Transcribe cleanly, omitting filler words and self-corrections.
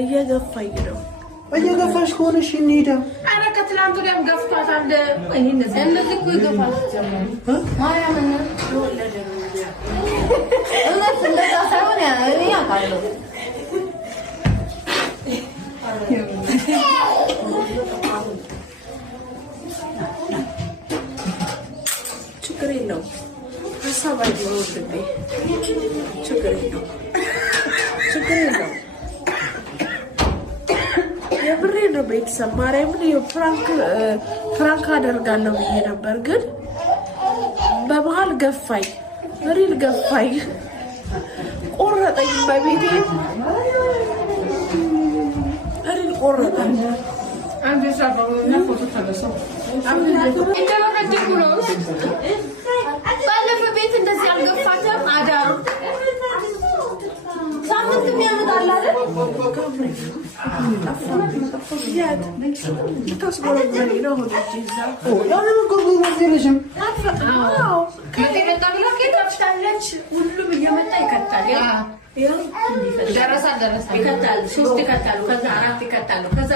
እየገፋኝ ነው። እየገፋሽ ከሆነሽ እንሂዳ። ኧረ ከትላንት ወዲያም ገፍቷታል። ወይኔ እንደዚህ እኮ ይገፋል ጀመረ ማርያምን ወለደ ነው እውነት እንደዛ ሳይሆን እኔ አውቃለሁ። ችግር የለውም ሀሳብ አይኖርብኝ። ችግር የለውም የብሬ ነው። ቤተሰብ ማርያምን ፍራንክ አደርጋለሁ ብዬ ነበር፣ ግን በመሀል ገፋኝ፣ ሪል ገፋኝ፣ ቆረጠኝ። በቤቴ ሪል ቆረጠኝ። ባለፈው ቤት እንደዚህ አልገፋትም አዳሩ ሳምንት የሚያመጣል አይደል? ሁሉም እየመጣ ይከታል። ደረሳ ይከታል፣ 3 ይከታሉ፣ ከዛ 4 ይከታሉ፣ ከዛ